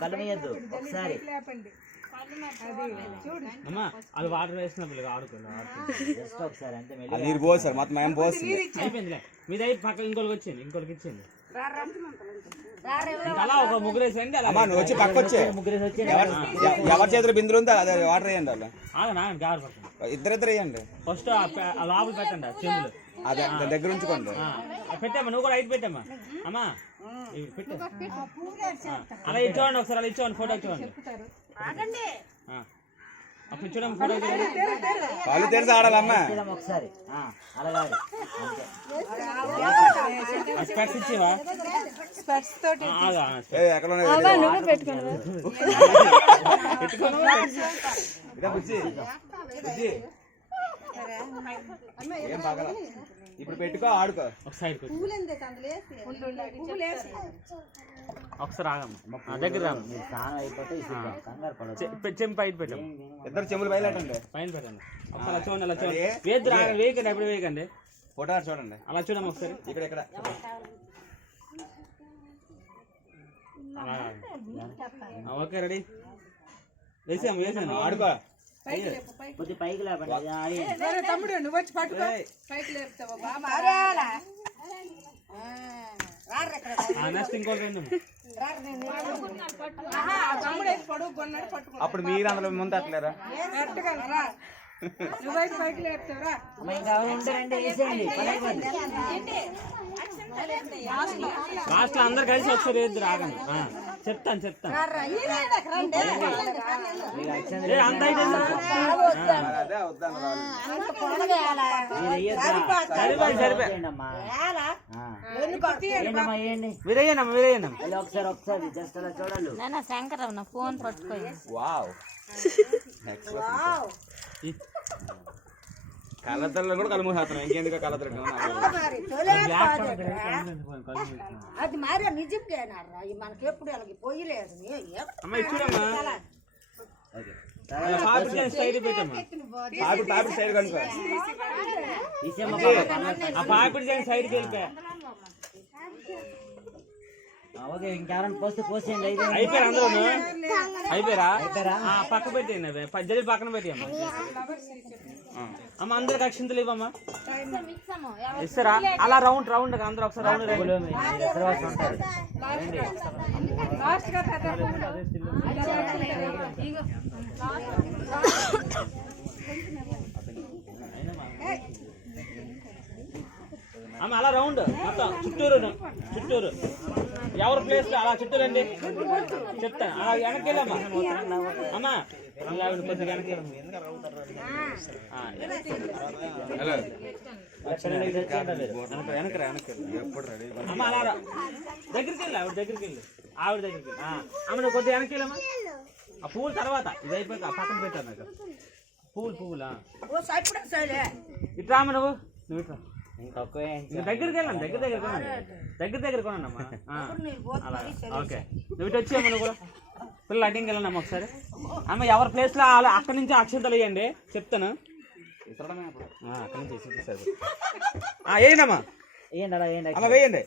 కళ్ళు మీయద్దు ఒకసారి అమ్మా అది వాటర్ వేసినప్పుడు ఆడుకోండి జస్ట్ ఒకసారి అంతే నీరు పోదు సార్ మొత్తం ఏం పోస్తుంది అయిపోయిందిలే మీది అయి పక్క ఇంకోటికి వచ్చింది ఇచ్చింది అలా ఒక ముగ్గురు వేసేయండి అలా నువ్వు వచ్చి పక్క వచ్చే ముగ్గురు వచ్చి ఎవరి చేతిలో బిందులు ఉందో అదే వాటర్ వేయండి వాళ్ళు గారు పక్కన ఇద్దరిద్దరు వేయండి ఫస్ట్ లోపల పెట్టండి చెంబులు అదే దగ్గర ఉంచుకోండి పెట్టామా నువ్వు కూడా అయితే పెట్టామా అమ్మా పెట్టు అలా ఇచ్చేవాడి ఒకసారి అలా ఇచ్చేవాడి ఫోటో ఇచ్చేవాడి అప్పుడు చూడమ్మా ఫోటో వాళ్ళు తెలిసి ఆడాలమ్మా ఒకసారి అలా స్పెక్స్ ఇచ్చేవా ఏం బాగా ఇప్పుడు పెట్టుకో ఆడుకో ఒకసారి ఒకసారి ఆగమ్మా దగ్గర అయిపోతే చెంప అయితే పెట్టాము ఇద్దరు చెంబులు బయలుదేరండి పైన పెట్టండి ఒకసారి చూడండి అలా చూడండి వేద్దు వేయకండి ఎప్పుడు వేయకండి ఫోటో చూడండి అలా చూడమ్మా ఒకసారి ఇక్కడ ఓకే రెడీ వేసాను ఆడుకో కొద్ది పైకి లేపండి తమ్ముడు నువ్వు వచ్చి పట్టుకో పైకి లేపుతావా నెక్స్ట్ ఇంకోటి అప్పుడు మీరు అందులో ముందు అట్లేరా నువ్వైతే పైకి లేపుతావరా లాస్ట్ లో అందరు కలిసి ఒకసారి వేద్దరు ఆగండి చెప్తాను అంత ఒకసారి జస్ట్ అలా చూడాలి శంకరమ్మ ఫోన్ పట్టుకోండి కళ్ళతల్లో కూడా కలుమూసేస్తున్నాం ఇంకెందుకు కళ్ళతలు అది మరి నిజంగానారా మనకి ఎప్పుడు అలాగే పోయలేదు సైడ్ కనుక సైడ్కి వెళ్ళిపోయా ఓకే ఇంకెవరైనా పోసేయండి అయిపోయారు అందరూ అయిపోయారా పక్క పెట్టేయండి పద్దెని పక్కన పెట్టేయమ్మా అమ్మ అందరికి అక్షింతలు ఇవ్వమ్మా ఇస్తారా అలా రౌండ్ అందరూ ఒకసారి రౌండ్ ఉంటారు అమ్మ అలా రౌండ్ మొత్తం చుట్టూరు ఎవరి ప్లేస్ అలా చుట్టూరండి చెప్తాను అలా వెనక్కి వెళ్ళమ్మా అమ్మా కొద్దిగా వెనక్కి అమ్మ అలా దగ్గరికి వెళ్ళి ఆవిడ దగ్గరికి వెళ్ళి అమ్మ నువ్వు కొద్దిగా వెనక్కి వెళ్ళమ్మా ఆ పువ్వులు తర్వాత ఇది అయిపోయాక పక్కన పెట్టాను నాకు పువ్వులా ఇట్రా అమ్మ నువ్వు ఇట్రా దగ్గరికి వెళ్ళండి దగ్గర కొనండి అమ్మా అలా ఓకే నువ్వు ఇటు వచ్చేయమ్మా నువ్వు కూడా పిల్లలు అడ్డింగ్ వెళ్ళండి అమ్మ ఒకసారి అమ్మ ఎవరి ప్లేస్లో అక్కడి నుంచి అక్షంతలు వేయండి చెప్తాను అక్కడి నుంచి వేయండి అమ్మా అమ్మ వేయండి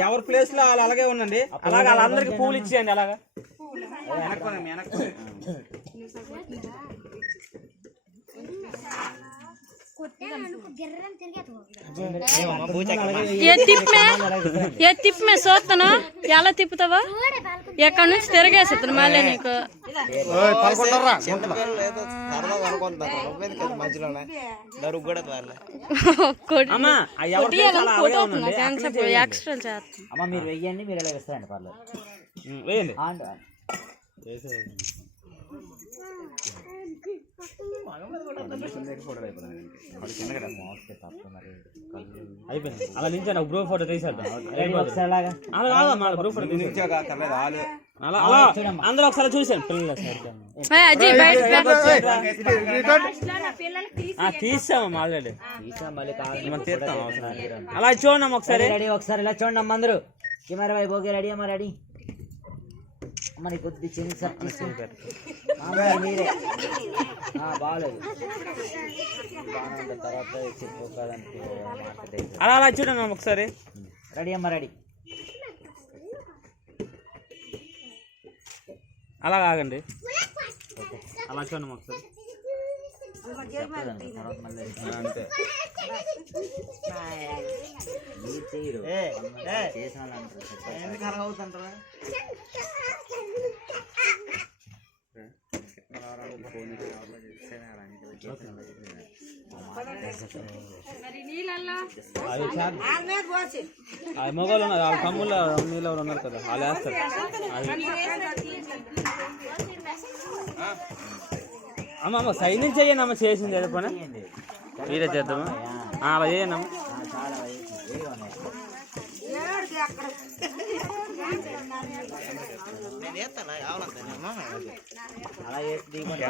ఎవరి ప్లేస్లో వాళ్ళు అలాగే ఉండండి అలాగే వాళ్ళందరికీ పూలు ఇచ్చేయండి అలాగా వెనక్కి ఏ తిప్పమే చూస్తాను ఎలా తిప్పుతావా ఎక్కడి నుంచి తిరగేస్తాను మళ్ళీ నీకు ఎక్స్ట్రా చేస్తాను మీరు వెయ్యండి మీరు ఎలా వేస్తారండి పర్లేదు వేయండి అయిపోయింది అలా నుంచి నాకు గ్రూప్ ఫోటో తీసేద్దాం గ్రూప్ ఫోటో అందరూ ఒకసారి చూసాను పిల్లలు తీసాము ఆల్రెడీ తీస్తాం అలా చూడమ్మా ఒకసారి ఒకసారి ఇలా చూడండి అందరూ కెమెరా వైపు ఓకే రెడీ అమ్మా రెడీ మరి కొద్ది చిన్న సార్ తీసుకుని మీరే బాగాలేదు అలా అలా చూడండి ఒకసారి రెడీ అమ్మ రెడీ. అలా కాగండి, అలా చూడండి ఒకసారి. తర్వాత మళ్ళీ అంతే. మీరు చేయరు, చేసిన వాళ్ళు అంటారు. ఎందుకు అలా అవుతుంటారా? అది చాలు. వాళ్ళ మీద పోసి అది మొగలు ఉన్నారు, ఆ కమ్ముల్లో నీళ్ళు ఎవరు ఉన్నారు కదా, వాళ్ళు వేస్తారు. అమ్మ అమ్మ సైడ్ నుంచి చేయండి అమ్మ, చేసింది ఏదో పని మీరే చేద్దామా? అలా చేయండి అమ్మ. చాలా వేగం ఉన్నాయి. ఏడుకి అక్కడ అలా చేసి దిగుకుంటే